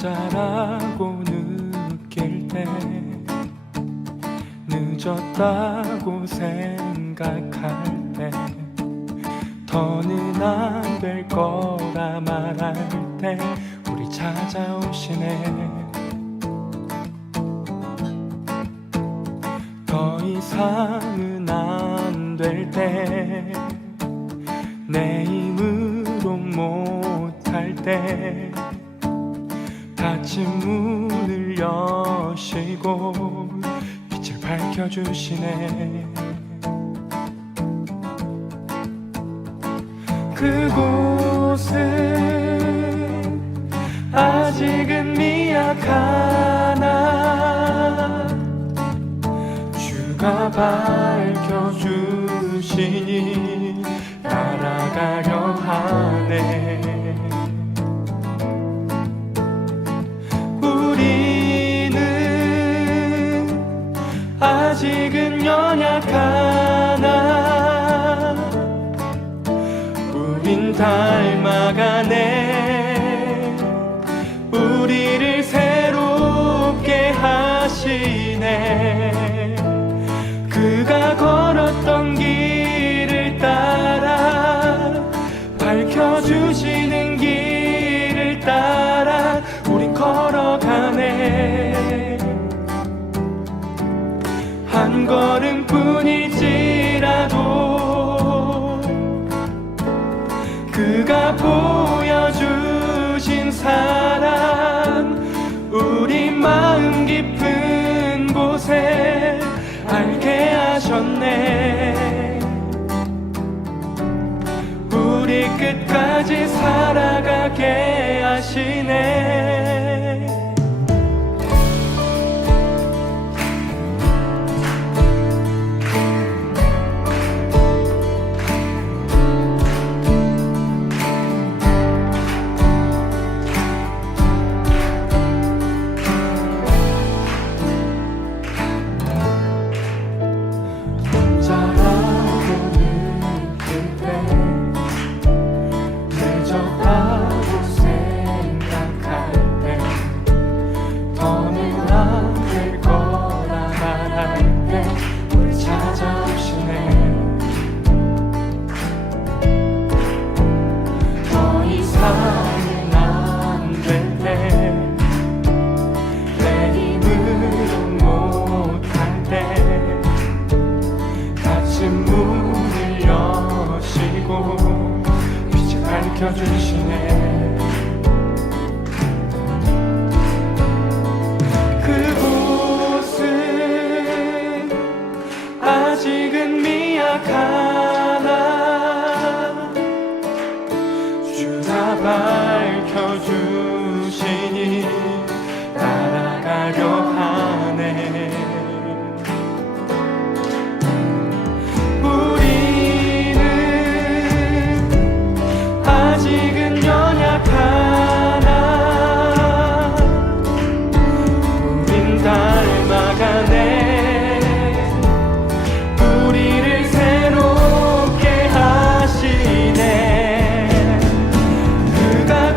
혼자라고 느낄 때, 늦었다고 생각할 때, 더는 안 될 거라 말할 때 우리 찾아오시네. 더 이상은 안 될 때, 내 힘으로 못할 때 닫힌 문을 여시고 빛을 밝혀주시네. 그곳은 아직은 미약하나 주가 밝혀주시니 따라가려 하네. 우리는 아직은 연약하나 우린 닮아가네. 우리를 새롭게 하시네. 그가 걸었던 길을 따라, 밝혀주시는 길을 따라 우린 걸어가네. 한 걸음뿐일지라도 그가 보여주신 사랑, 우리 마음 깊은 곳에 알게 하셨네. 우리 끝까지 살아가게 하시네. 문을 여시고 빛을 밝혀주시네. 그곳은 아직은 미약하나 주가 밝혀주시니 따라가려 하네. 아직은 연약하나 우린 닮아가네. 우리를 새롭게 하시네. 그가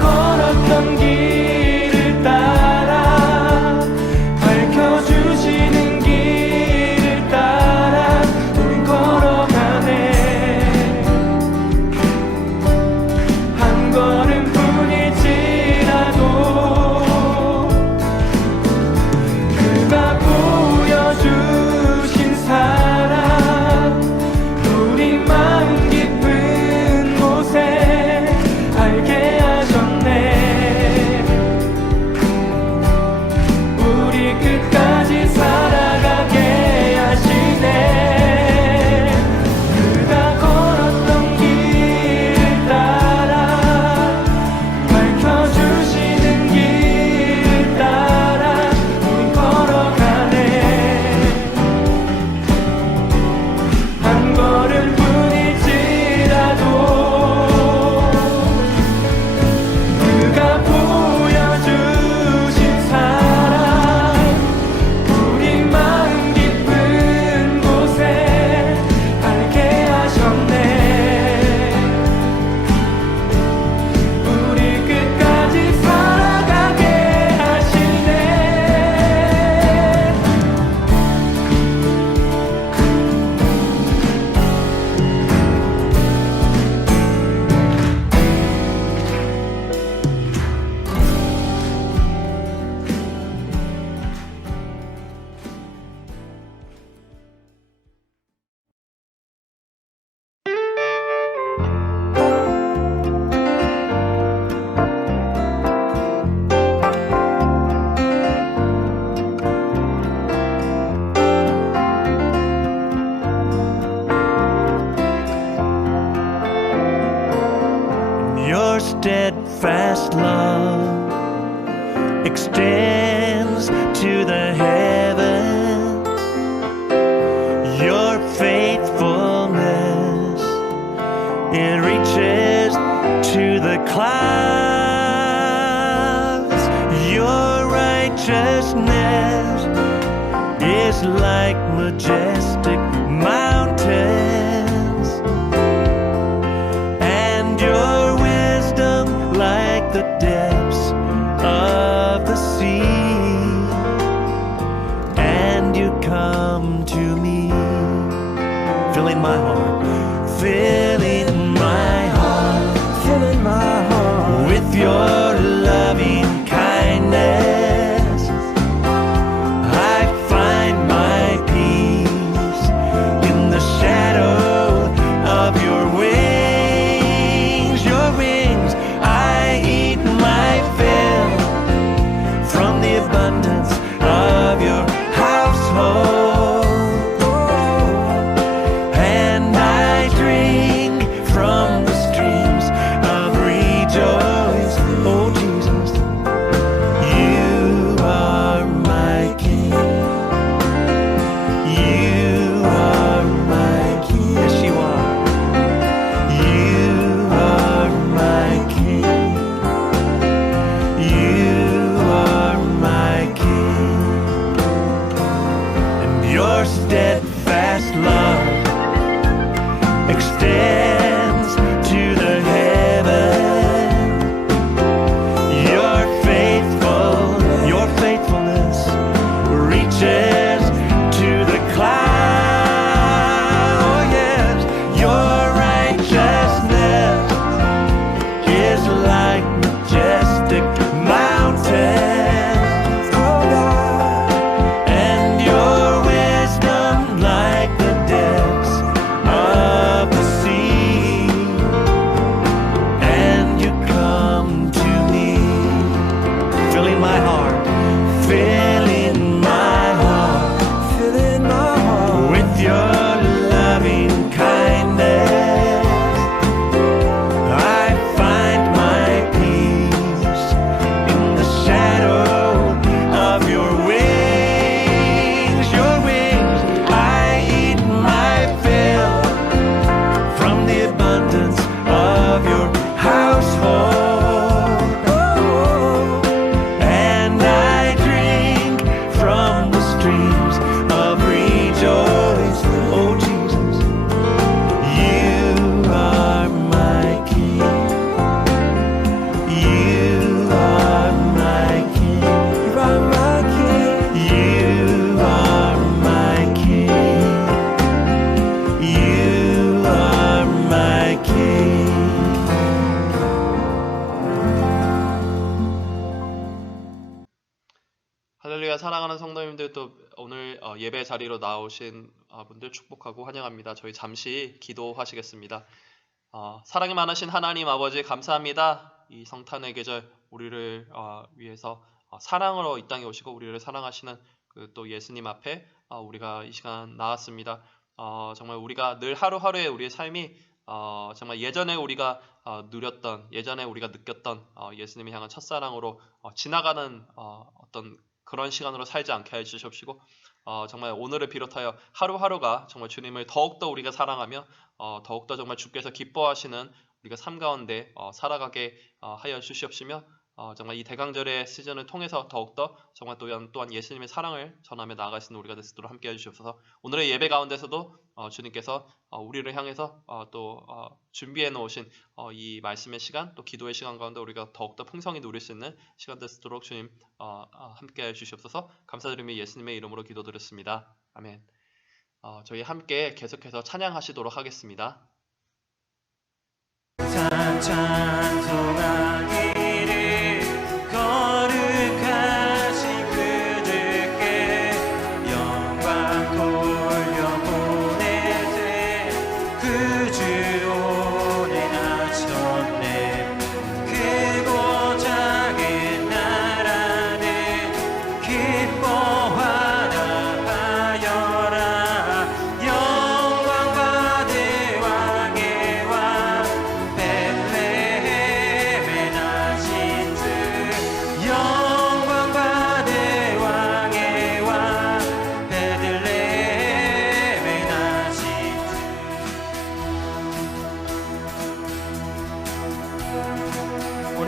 Your steadfast love extends to the heavens. Your faithfulness, it reaches to the clouds. Your righteousness is like majestic mountains, and your wisdom like the depths of the sea. And you come to me, filling my heart, filling my heart, filling my heart with your loving kindness. I find my peace in the shadow of your wings. Your wings, I eat my fill from the abundance of your household, and I drink from the streams of rejoice. Oh Jesus, you are my King. You are my King. Yes, you are. You are my King. You are my King. And your steadfast love extends to the heaven. Your faithfulness reaches to the clouds. Oh yes, your righteousness is like majestic mountains. Oh God, and your wisdom like the depths of the sea. And you come to me, filling my heart, filling my heart, filling my heart with your loving kindness. I find my peace in the shadow of your wings. Your wings, I eat my fill from the abundance of your household, and I drink from the streams of rejoice. Oh Jesus, you are my King. You are my King. You are my King. You are my King. You are my King. 할렐루야. 사랑하는 성도님들, 또 오늘 예배 자리로 나오신 분들 축복하고 환영합니다. 저희 잠시 기도하시겠습니다. 사랑이 많으신 하나님 아버지, 감사합니다. 이 성탄의 계절 우리를 위해서 사랑으로 이 땅에 오시고 우리를 사랑하시는 그 또 예수님 앞에 우리가 이 시간 나왔습니다. 정말 우리가 늘 하루하루의 우리의 삶이 정말 예전에 우리가 누렸던, 예전에 우리가 느꼈던 예수님을 향한 첫사랑으로 지나가는 어떤 그런 시간으로 살지 않게 해주시옵시고, 정말 오늘을 비롯하여 하루하루가 정말 주님을 더욱더 우리가 사랑하며 더욱더 정말 주께서 기뻐하시는 우리가 삶 가운데 살아가게 하여 주시옵시며, 정말 이 대강절의 시즌을 통해서 더욱더 정말 또한 예수님의 사랑을 전하며 나아갈 수 있는 우리가 될 수 있도록 함께 해주시옵소서. 오늘의 예배 가운데서도 주님께서 우리를 향해서 또 준비해 놓으신 이 말씀의 시간, 또 기도의 시간 가운데 우리가 더욱더 풍성히 누릴 수 있는 시간 될 수 있도록 주님 함께 해주시옵소서. 감사드리며 예수님의 이름으로 기도드렸습니다. 아멘. 저희 함께 계속해서 찬양하시도록 하겠습니다. 찬송하기를 거룩하신 그들께 영광 돌려보내세. 그 주 오래 나셨네. 크고 작은 나라를 기뻐하라 하여라. 영광 받을 왕의 왕 베들레헴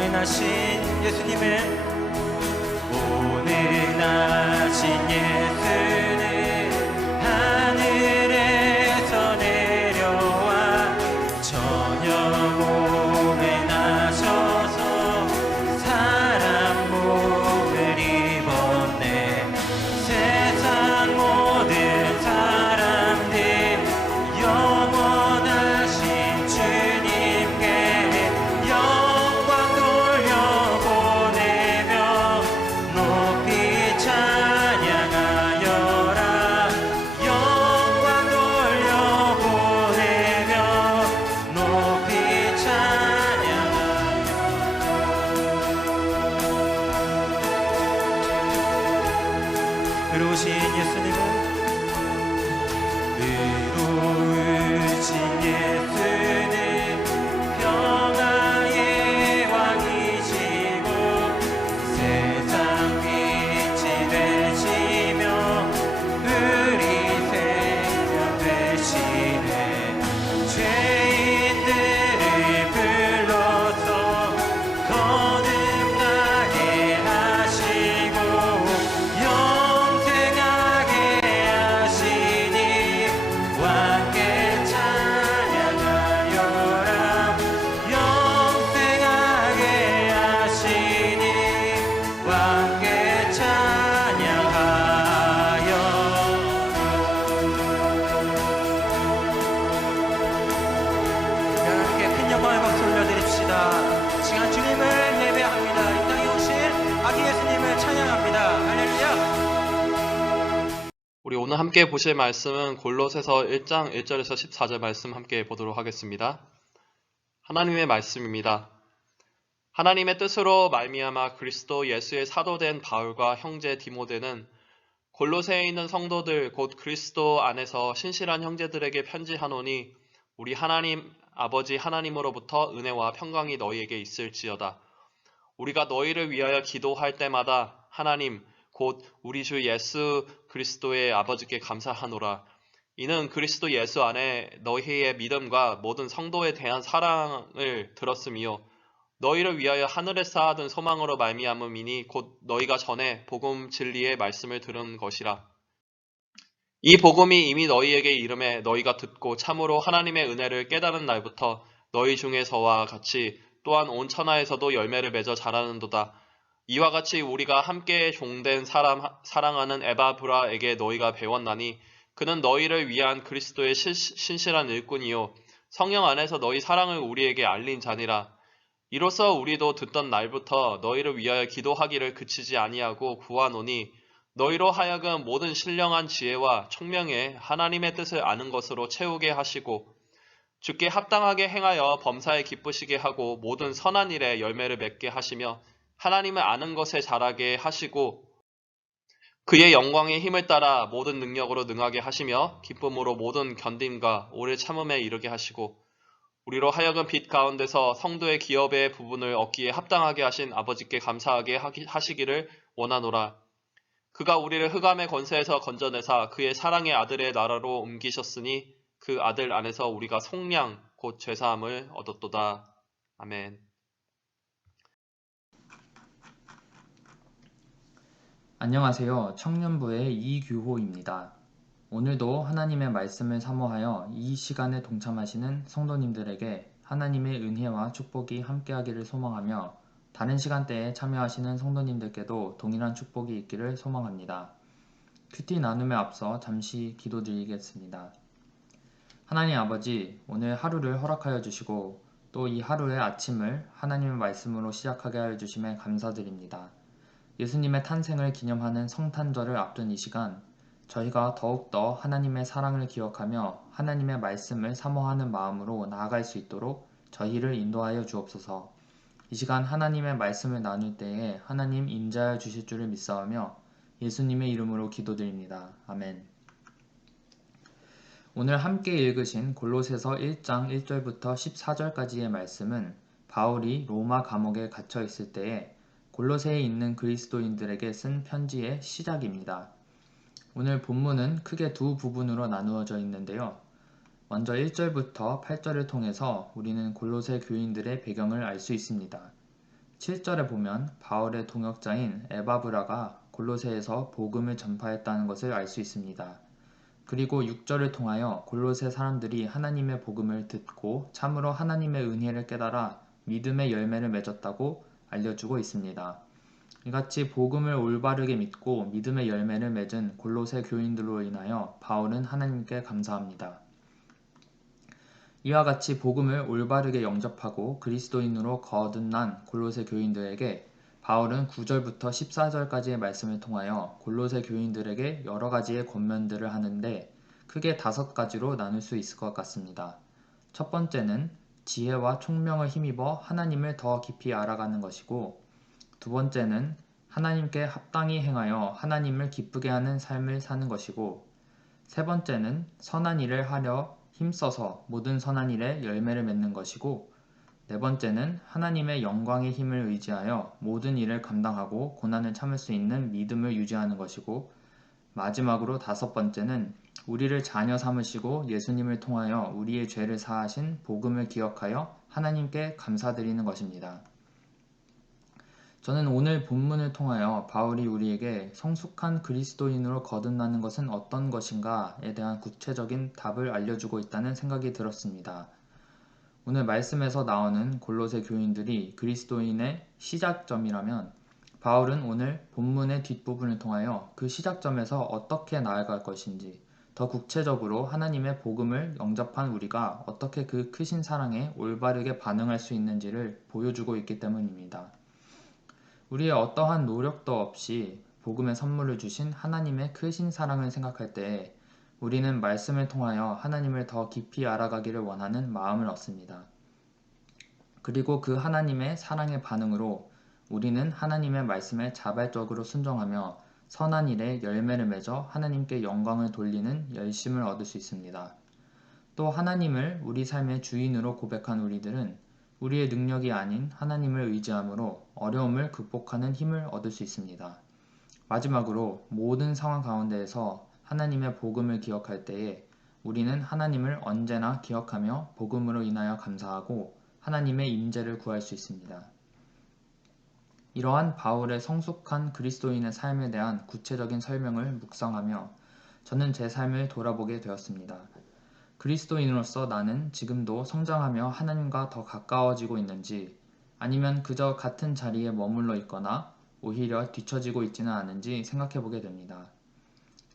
오늘 나신 예수님을, 오늘 나신 예수는 하늘에서 내려와 저녁 몸에 나셔서 사람 몸을 입었네. 세상 모든 사람들 영원하신 주님께 영광 돌려보내며 높이 찬양하여라. 영광 돌려보내며 높이 찬양하여라. 의로우신 예수님은, 의로우신 예수는 평화의 왕이시고 세상 빛이 되시며 우리 생명 되시네. 죄인들을 불러서 거듭나게 하시고 영생하게 하시니 왕께 찬양하여라. 영생하게 하시니 왕께 찬양하여라. 함께 큰 영광의 박수 올려드립시다. 시간 주님을 예배합니다. 이 땅에 오신 아기 예수님을 찬양합니다. 할렐루야. 우리 오늘 함께 보실 말씀은 골로새서 1장 1절에서 14절 말씀 함께 보도록 하겠습니다. 하나님의 말씀입니다. 하나님의 뜻으로 말미암아 그리스도 예수의 사도된 바울과 형제 디모데는 골로새에 있는 성도들 곧 그리스도 안에서 신실한 형제들에게 편지하노니 우리 하나님 아버지 하나님으로부터 은혜와 평강이 너희에게 있을지어다. 우리가 너희를 위하여 기도할 때마다 하나님 곧 우리 주 예수 그리스도의 아버지께 감사하노라. 이는 그리스도 예수 안에 너희의 믿음과 모든 성도에 대한 사랑을 들었으며 너희를 위하여 하늘에 쌓아둔 소망으로 말미암음이니 곧 너희가 전에 복음 진리의 말씀을 들은 것이라. 이 복음이 이미 너희에게 이름에 너희가 듣고 참으로 하나님의 은혜를 깨달은 날부터 너희 중에서와 같이 또한 온 천하에서도 열매를 맺어 자라는도다. 이와 같이 우리가 함께 종된 사랑하는 에바브라에게 너희가 배웠나니 그는 너희를 위한 그리스도의 신실한 일꾼이요 성령 안에서 너희 사랑을 우리에게 알린 자니라. 이로써 우리도 듣던 날부터 너희를 위하여 기도하기를 그치지 아니하고 구하노니 너희로 하여금 모든 신령한 지혜와 총명에 하나님의 뜻을 아는 것으로 채우게 하시고 주께 합당하게 행하여 범사에 기쁘시게 하고 모든 선한 일에 열매를 맺게 하시며 하나님을 아는 것에 자라게 하시고 그의 영광의 힘을 따라 모든 능력으로 능하게 하시며 기쁨으로 모든 견딤과 오래 참음에 이르게 하시고 우리로 하여금 빛 가운데서 성도의 기업의 부분을 얻기에 합당하게 하신 아버지께 감사하게 하시기를 원하노라. 그가 우리를 흑암의 권세에서 건져내사 그의 사랑의 아들의 나라로 옮기셨으니 그 아들 안에서 우리가 속량 곧 죄사함을 얻었도다. 아멘. 안녕하세요. 청년부의 이규호입니다. 오늘도 하나님의 말씀을 사모하여 이 시간에 동참하시는 성도님들에게 하나님의 은혜와 축복이 함께하기를 소망하며 다른 시간대에 참여하시는 성도님들께도 동일한 축복이 있기를 소망합니다. 큐티 나눔에 앞서 잠시 기도드리겠습니다. 하나님 아버지, 오늘 하루를 허락하여 주시고 또 이 하루의 아침을 하나님의 말씀으로 시작하게 하여 주심에 감사드립니다. 예수님의 탄생을 기념하는 성탄절을 앞둔 이 시간, 저희가 더욱더 하나님의 사랑을 기억하며 하나님의 말씀을 사모하는 마음으로 나아갈 수 있도록 저희를 인도하여 주옵소서. 이 시간 하나님의 말씀을 나눌 때에 하나님 임재하여 주실 줄을 믿사오며 예수님의 이름으로 기도드립니다. 아멘. 오늘 함께 읽으신 골로새서 1장 1절부터 14절까지의 말씀은 바울이 로마 감옥에 갇혀 있을 때에 골로새에 있는 그리스도인들에게 쓴 편지의 시작입니다. 오늘 본문은 크게 두 부분으로 나누어져 있는데요. 먼저 1절부터 8절을 통해서 우리는 골로새 교인들의 배경을 알 수 있습니다. 7절에 보면 바울의 동역자인 에바브라가 골로새에서 복음을 전파했다는 것을 알 수 있습니다. 그리고 6절을 통하여 골로새 사람들이 하나님의 복음을 듣고 참으로 하나님의 은혜를 깨달아 믿음의 열매를 맺었다고 알려주고 있습니다. 이같이 복음을 올바르게 믿고 믿음의 열매를 맺은 골로새 교인들로 인하여 바울은 하나님께 감사합니다. 이와 같이 복음을 올바르게 영접하고 그리스도인으로 거듭난 골로새 교인들에게 바울은 9절부터 14절까지의 말씀을 통하여 골로새 교인들에게 여러 가지의 권면들을 하는데 크게 5가지로 나눌 수 있을 것 같습니다. 첫 번째는 지혜와 총명을 힘입어 하나님을 더 깊이 알아가는 것이고, 두 번째는 하나님께 합당히 행하여 하나님을 기쁘게 하는 삶을 사는 것이고, 세 번째는 선한 일을 하려 힘써서 모든 선한 일에 열매를 맺는 것이고, 네 번째는 하나님의 영광의 힘을 의지하여 모든 일을 감당하고 고난을 참을 수 있는 믿음을 유지하는 것이고, 마지막으로 5번째는 우리를 자녀 삼으시고 예수님을 통하여 우리의 죄를 사하신 복음을 기억하여 하나님께 감사드리는 것입니다. 저는 오늘 본문을 통하여 바울이 우리에게 성숙한 그리스도인으로 거듭나는 것은 어떤 것인가에 대한 구체적인 답을 알려주고 있다는 생각이 들었습니다. 오늘 말씀에서 나오는 골로새 교인들이 그리스도인의 시작점이라면 바울은 오늘 본문의 뒷부분을 통하여 그 시작점에서 어떻게 나아갈 것인지, 더 구체적으로 하나님의 복음을 영접한 우리가 어떻게 그 크신 사랑에 올바르게 반응할 수 있는지를 보여주고 있기 때문입니다. 우리의 어떠한 노력도 없이 복음의 선물을 주신 하나님의 크신 사랑을 생각할 때 우리는 말씀을 통하여 하나님을 더 깊이 알아가기를 원하는 마음을 얻습니다. 그리고 그 하나님의 사랑의 반응으로 우리는 하나님의 말씀에 자발적으로 순종하며 선한 일에 열매를 맺어 하나님께 영광을 돌리는 열심을 얻을 수 있습니다. 또 하나님을 우리 삶의 주인으로 고백한 우리들은 우리의 능력이 아닌 하나님을 의지함으로 어려움을 극복하는 힘을 얻을 수 있습니다. 마지막으로 모든 상황 가운데에서 하나님의 복음을 기억할 때에 우리는 하나님을 언제나 기억하며 복음으로 인하여 감사하고 하나님의 임재를 구할 수 있습니다. 이러한 바울의 성숙한 그리스도인의 삶에 대한 구체적인 설명을 묵상하며 저는 제 삶을 돌아보게 되었습니다. 그리스도인으로서 나는 지금도 성장하며 하나님과 더 가까워지고 있는지, 아니면 그저 같은 자리에 머물러 있거나 오히려 뒤처지고 있지는 않은지 생각해 보게 됩니다.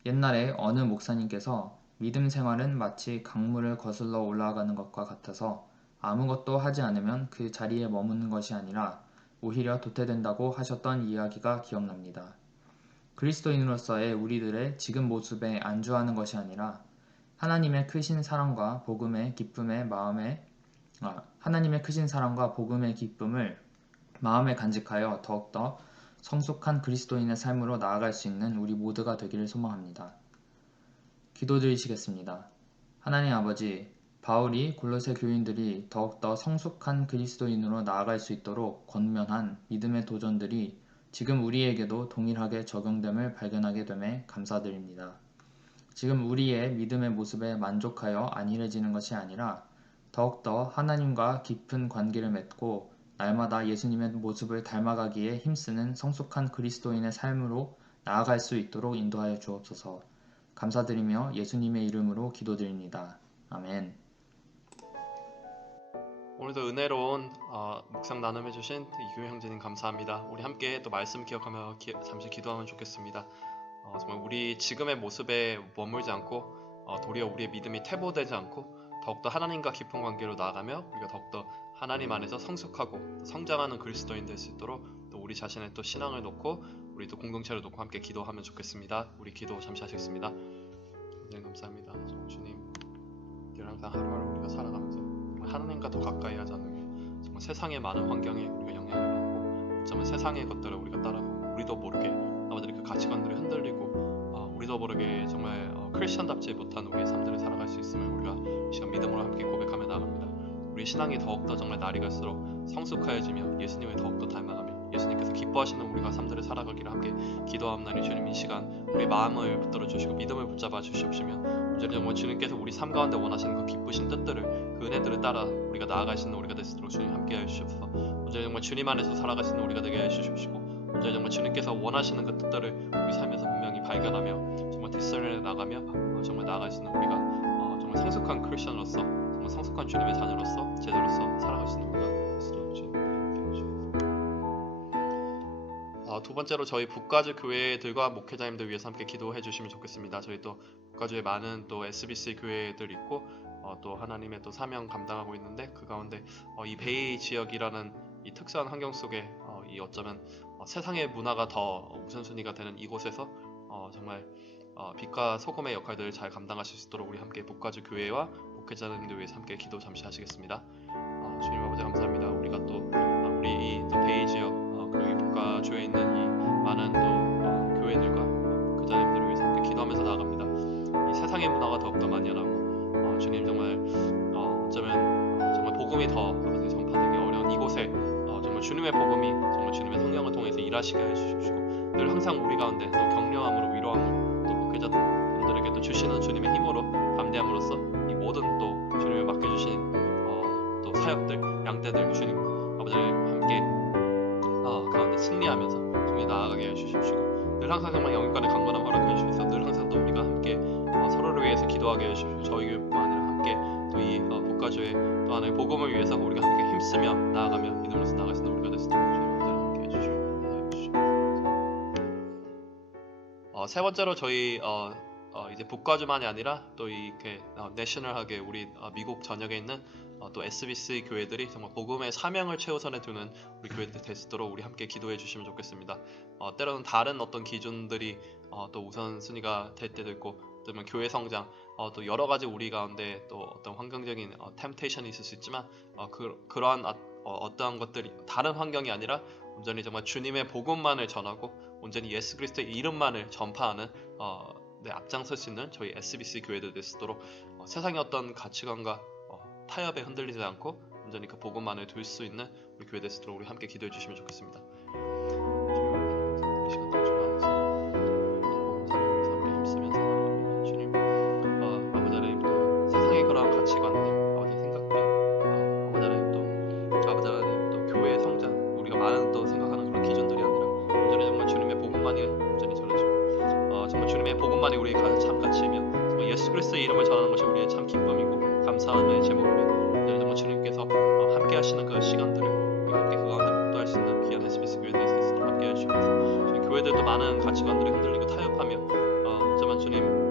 옛날에 어느 목사님께서 믿음 생활은 마치 강물을 거슬러 올라가는 것과 같아서 아무것도 하지 않으면 그 자리에 머무는 것이 아니라 오히려 도태된다고 하셨던 이야기가 기억납니다. 그리스도인으로서의 우리들의 지금 모습에 안주하는 것이 아니라 하나님의 크신 사랑과 복음의 기쁨을 마음에 간직하여 더욱더 성숙한 그리스도인의 삶으로 나아갈 수 있는 우리 모두가 되기를 소망합니다. 기도드리시겠습니다. 하나님 아버지, 바울이 골로새 교인들이 더욱더 성숙한 그리스도인으로 나아갈 수 있도록 권면한 믿음의 도전들이 지금 우리에게도 동일하게 적용됨을 발견하게 됨에 감사드립니다. 지금 우리의 믿음의 모습에 만족하여 안일해지는 것이 아니라 더욱더 하나님과 깊은 관계를 맺고 날마다 예수님의 모습을 닮아가기에 힘쓰는 성숙한 그리스도인의 삶으로 나아갈 수 있도록 인도하여 주옵소서. 감사드리며 예수님의 이름으로 기도드립니다. 아멘. 오늘도 은혜로운 묵상 나눔해주신 이규 형제님 감사합니다. 우리 함께 또 말씀 기억하며 잠시 기도하면 좋겠습니다. 정말 우리 지금의 모습에 머물지 않고 도리어 우리의 믿음이 퇴보되지 않고 더욱더 하나님과 깊은 관계로 나아가며 우리가 더욱더 하나님 안에서 성숙하고 성장하는 그리스도인 될 수 있도록 또 우리 자신의 또 신앙을 놓고 우리 또 공동체를 놓고 함께 기도하면 좋겠습니다. 우리 기도 잠시 하시겠습니다. 선생님 감사합니다. 주님, 늘 항상 하루하루 우리가 살아가면서 정말 하나님과 더 가까이 하지 않으면 정말 세상의 많은 환경에 우리가 영향을 받고 어쩌면 세상의 것들을 우리가 따라가고 우리도 모르게 아마들이 그 가치관들이 흔들리고 우리도 모르게 정말 크리스천답지 못한 우리의 삶들을 살아갈 수 있음을 우리가 이 시간 믿음으로 함께 고백하며 나갑니다. 우리 신앙이 더욱더 정말 날이 갈수록 성숙하여지며 예수님을 더욱더 닮아가며 예수님께서 기뻐하시는 우리가 삶들을 살아가기를 함께 기도하옵나니 주님, 이 시간 우리 마음을 붙들어 주시고 믿음을 붙잡아 주시옵시며 이제는 정말 주님께서 우리 삶 가운데 원하시는 그 기쁘신 뜻들을 그 은혜들을 따라 우리가 나아가시는 우리가 될 수 있도록 주님 함께하여 주시옵소서. 온전히 정말 주님 안에서 살아갈 수 있는 우리가 되게 해주시고 온전히 정말 주님께서 원하시는 그 뜻들을 우리 삶에서 분명히 발견하며 정말 뒷설에 나가며 정말 나아갈 수 있는 우리가 정말 성숙한 크리스천으로서 정말 성숙한 주님의 자녀로서 제자로서 살아갈 수 있는 우리가 되시도록 주님 두 번째로 저희 북가주 교회들과 목회자님들 위해서 함께 기도해 주시면 좋겠습니다. 저희 또 북가주에 많은 또 SBC 교회들 있고 또 하나님의 또 사명 감당하고 있는데 그 가운데 이 베이 지역이라는 이 특수한 환경 속에 이 어쩌면 세상의 문화가 더 우선순위가 되는 이곳에서 정말 빛과 소금의 역할들을 잘 감당하실 수 있도록 우리 함께 북가주 교회와 목회자님들 위해서 함께 기도 잠시 하시겠습니다. 주님 아버지 감사합니다. 우리가 또 우리 이 또 베이 지역 그리고 이 북가주에 있는 이 많은 또 교회들과 목회자님들을 위해서 함께 기도하면서 나아갑니다. 이 세상의 문화가 더욱더 만연하고 주님 정말 어쩌면 정말 복음이 더 아버지 전파되기 어려운 이곳에 정말 주님의 복음이 정말 주님의 성령을 통해서 일하시게 해주시고 늘 항상 우리 가운데 또 격려함으로 위로함으로 또 목회자분들에게 또 주시는 주님의 힘으로 담대함으로써 이 모든 또 주님을 맡겨주신 또 사역들 양떼들 주님 아버지를 함께 가운데 승리하면서 주님 나아가게 해주시고 늘 항상 정말 영육간의 강건함 허락해 주셔서 늘 항상 또 우리가 함께 서로를 위해서 기도하게 해주시고 저희 교회뿐만 아니라 함께 또 이 북가주의 또 하나의 복음을 위해서 우리가 함께 힘쓰며 나아가며 믿음으로서 나아갈 수 있는 우리가 될 수 있도록 주님 함께 해주시고 세 번째로 저희 이제 북가주만이 아니라 또 이렇게 내셔널하게 우리 미국 전역에 있는 또 SBC 교회들이 정말 복음의 사명을 최우선에 두는 우리 교회들 될 수 있도록 우리 함께 기도해 주시면 좋겠습니다. 때로는 다른 어떤 기준들이 또 우선순위가 될 때도 있고 또는 교회 성장 또 여러 가지 우리 가운데 또 어떤 환경적인 템테이션이 있을 수 있지만 그러한 어떠한 것들이 다른 환경이 아니라 온전히 정말 주님의 복음만을 전하고 온전히 예수 그리스도의 이름만을 전파하는 앞장설 수 있는 저희 SBC 교회들 될 수 있도록 세상의 어떤 가치관과 타협에 흔들리지 않고 온전히 그 복음만을 둘 수 있는 우리 교회 될 수 있도록 우리 함께 기도해 주시면 좋겠습니다. 이 시간 동안 복음 사명을 함께 힘쓰면서 나아갑니다. 주님 아버지 하나님 또 세상의 그러한 가치관들 아버지 생각들 아버지 하나님 또 아버지 하나님 또 교회의 성장 우리가 많은 또 생각하는 그런 기준들이 아니라 온전히 정말 주님의 복음만이 온전히 전해지고 정말 주님의 복음만이 우리의 참 가치이며 정말 예수 그리스도의 이름을 전하는 것이 우리의 참 기쁨이고 감사함의 제목이며 정말 주님께서 함께 하시는 그 시간들을 우리 함께 그 가운데 목도할 수 있는 귀한 SBC 교회들이 있도록 함께 해주시면서 저희 교회들도 많은 가치관들이 흔들리고 타협하며 어쩌면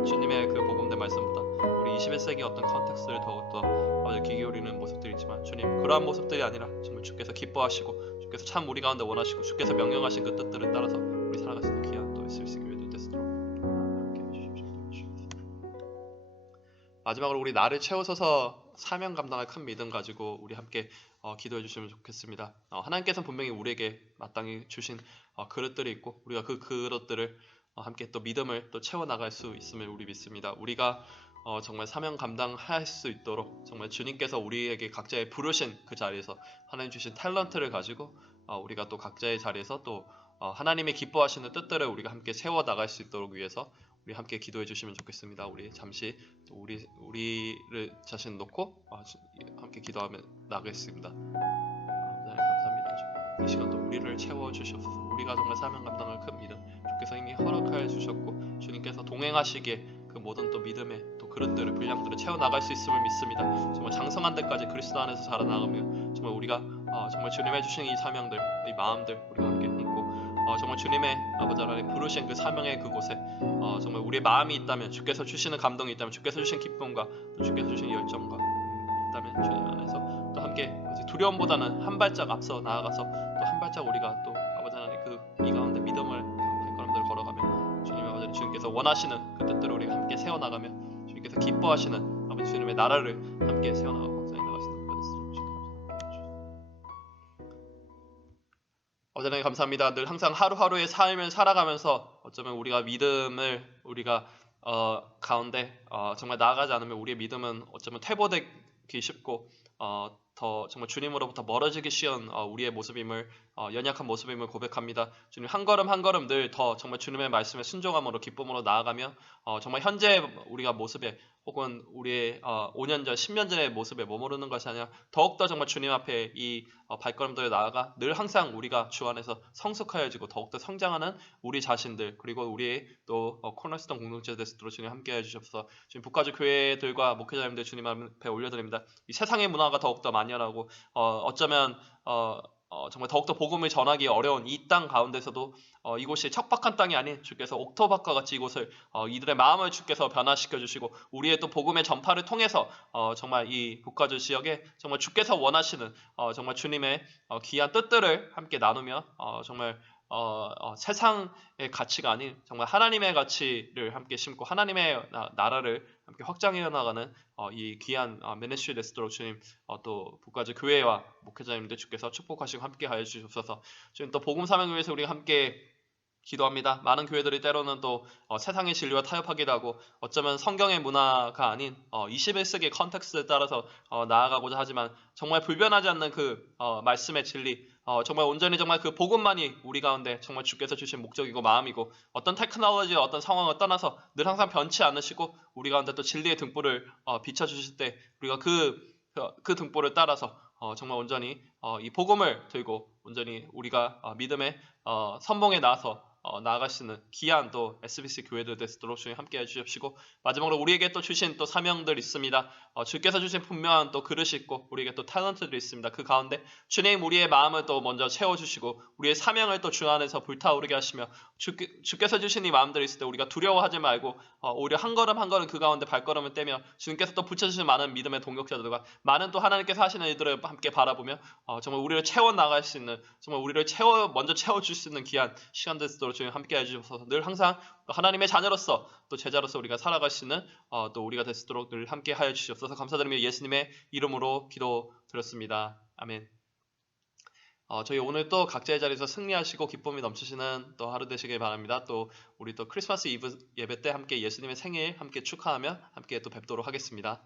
주님의 그 복음된 말씀보다 우리 21세기 어떤 컨텍스트를 더욱더 귀 기울이는 모습들이 있지만 주님 그러한 모습들이 아니라 정말 주께서 기뻐하시고 주께서 참 우리 가운데 원하시고 주께서 명령하신 그 뜻들을 따라서 우리 살아갈 수 있는 귀한 또 SBC 교회들 됐도록 함께 해주십시오. 마지막으로 우리 나를 채우소서 사명 감당할 큰 믿음 가지고 우리 함께 기도해 주시면 좋겠습니다. 하나님께서는 분명히 우리에게 마땅히 주신 그릇들이 있고 우리가 그 그릇들을 함께 또 믿음을 또 채워나갈 수 있음을 우리 믿습니다. 우리가 정말 사명 감당할 수 있도록 정말 주님께서 우리에게 각자의 부르신 그 자리에서 하나님 주신 탤런트를 가지고 우리가 또 각자의 자리에서 또 하나님의 기뻐하시는 뜻들을 우리가 함께 세워나갈 수 있도록 위해서 우리 함께 기도해 주시면 좋겠습니다. 우리 잠시 또 우리를 자신 놓고 함께 기도하며 나가겠습니다. 하나님 감사합니다. 이 시간 또 우리를 채워 주시옵소서. 우리가 정말 사명 감당할 큰 믿음 주께서 이미 허락하여 주셨고 주님께서 동행하시기에 그 모든 또 믿음의 또 그릇들을 분량들을 채워 나갈 수 있음을 믿습니다. 정말 장성한 데까지 그리스도 안에서 자라나가며 정말 우리가 정말 주님의 주신 이 사명들, 이 마음들 우리가 함께 품고 정말 주님의 아버지 하나님 부르신 그 사명의 그곳에 정말 우리의 마음이 있다면 주께서 주시는 감동이 있다면 주께서 주신 기쁨과 또 주께서 주신 열정과 있다면 주님 안에서 또 함께 두려움보다는 한 발짝 앞서 나아가서 또 한 발짝 우리가 또 아버지 하나님 이 가운데 믿음을 발걸음들을 걸어가며 주님 아버지 주님께서 원하시는 그 뜻들을 우리가 함께 세워나가며 주님께서 기뻐하시는 아버지 주님의 나라를 함께 세워나가고 확장해 나갈 수 있는 것을 아버지 하나님 감사합니다. 늘 항상 하루하루의 삶을 살아가면서 어쩌면 우리가 믿음을 우리가 가운데 정말 나아가지 않으면 우리의 믿음은 어쩌면 퇴보되기 쉽고 더 정말 주님으로부터 멀어지기 쉬운 우리의 모습임을 연약한 모습임을 고백합니다. 주님 한 걸음 한 걸음 늘 더 정말 주님의 말씀에 순종함으로 기쁨으로 나아가며 정말 현재 우리가 모습에 혹은 우리의 5년 전, 10년 전의 모습에 머무르는 것이 아니라 더욱더 정말 주님 앞에 이 발걸음들에 나아가 늘 항상 우리가 주 안에서 성숙하여지고 더욱더 성장하는 우리 자신들 그리고 우리의 또 코너스톤 공동체 데스트로 주님 함께해 주셔서 지금 북가주 교회들과 목회자님들 주님 앞에 올려드립니다. 이 세상의 문화가 더욱더 만연하고 어쩌면 정말 더욱더 복음을 전하기 어려운 이 땅 가운데서도 이곳이 척박한 땅이 아닌 주께서 옥토밭과 같이 이곳을 이들의 마음을 주께서 변화시켜 주시고 우리의 또 복음의 전파를 통해서 정말 이 북가주 지역에 정말 주께서 원하시는 정말 주님의 귀한 뜻들을 함께 나누며 정말 세상의 가치가 아닌 정말 하나님의 가치를 함께 심고 하나님의 나라를 함께 확장해 나가는 이 귀한 미니스트리 데스트로 주님 또 북가주 교회와 목회자님들 주께서 축복하시고 함께 하여 주시옵소서. 주님 또 복음 사명을 위해서 우리가 함께 기도합니다. 많은 교회들이 때로는 또 세상의 진리와 타협하기도 하고 어쩌면 성경의 문화가 아닌 21세기의 컨텍스트에 따라서 나아가고자 하지만 정말 불변하지 않는 그 말씀의 진리 정말 온전히 정말 그 복음만이 우리 가운데 정말 주께서 주신 목적이고 마음이고 어떤 테크놀로지와 어떤 상황을 떠나서 늘 항상 변치 않으시고 우리 가운데 또 진리의 등불을 비춰주실 때 우리가 그 등불을 따라서 정말 온전히 이 복음을 들고 온전히 우리가 믿음의 선봉에 나서 나아갈 수 있는 귀한 또 SBC 교회들 되시도록 주님 함께 해주십시고 마지막으로 우리에게 또 주신 또 사명들 있습니다. 주께서 주신 분명한 또 그릇이 있고 우리에게 또 탤런트들이 있습니다. 그 가운데 주님 우리의 마음을 또 먼저 채워주시고 우리의 사명을 또 주 안에서 불타오르게 하시며 주께서 주신 이 마음들이 있을 때 우리가 두려워하지 말고 오히려 한 걸음 한 걸음 그 가운데 발걸음을 떼며 주님께서 또 붙여주신 많은 믿음의 동역자들과 많은 또 하나님께서 하시는 일들을 함께 바라보며 정말 우리를 채워 나갈 수 있는 정말 우리를 먼저 채워줄 수 있는 귀한 시간들 있도록 주님 함께 해주셔서 늘 항상 하나님의 자녀로서 또 제자로서 우리가 살아갈 수 있는 또 우리가 될 수 있도록 늘 함께 하여 주시옵소서. 감사드리며 예수님의 이름으로 기도드렸습니다. 아멘. 저희 오늘 또 각자의 자리에서 승리하시고 기쁨이 넘치시는 또 하루 되시길 바랍니다. 또 우리 또 크리스마스 이브 예배 때 함께 예수님의 생일 함께 축하하며 함께 또 뵙도록 하겠습니다.